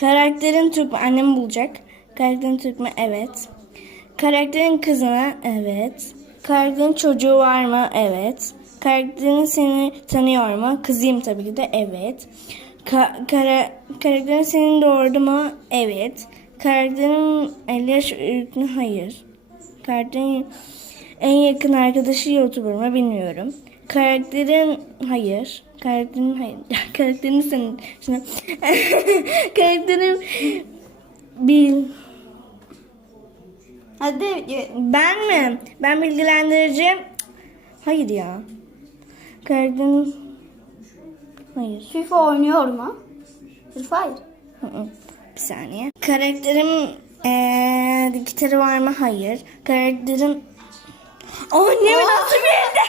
Karakterin Türk mü? Annem bulacak. Karakterin Türk mü? Evet. Karakterin kızı mı? Evet. Karakterin çocuğu var mı? Evet. Karakterin seni tanıyor mu? Kızıyım tabii ki de. Evet. Ka- kara- karakterin seni doğurdu mu? Evet. Karakterin 50 yaş? Hayır. Karakterin en yakın arkadaşı YouTuber mı? Bilmiyorum. Karakterin hayır. Karakterin hayır. Karakterin senin. Şimdi karakterin bil Hadi ben mi? Ben bilgilendirici. Hayır ya. Karakterin hayır. FIFA oynuyor mu? Hı hı. Bir saniye. Karakterim eee gitarı var mı? Hayır. Karakterim Annemin hatı geldi.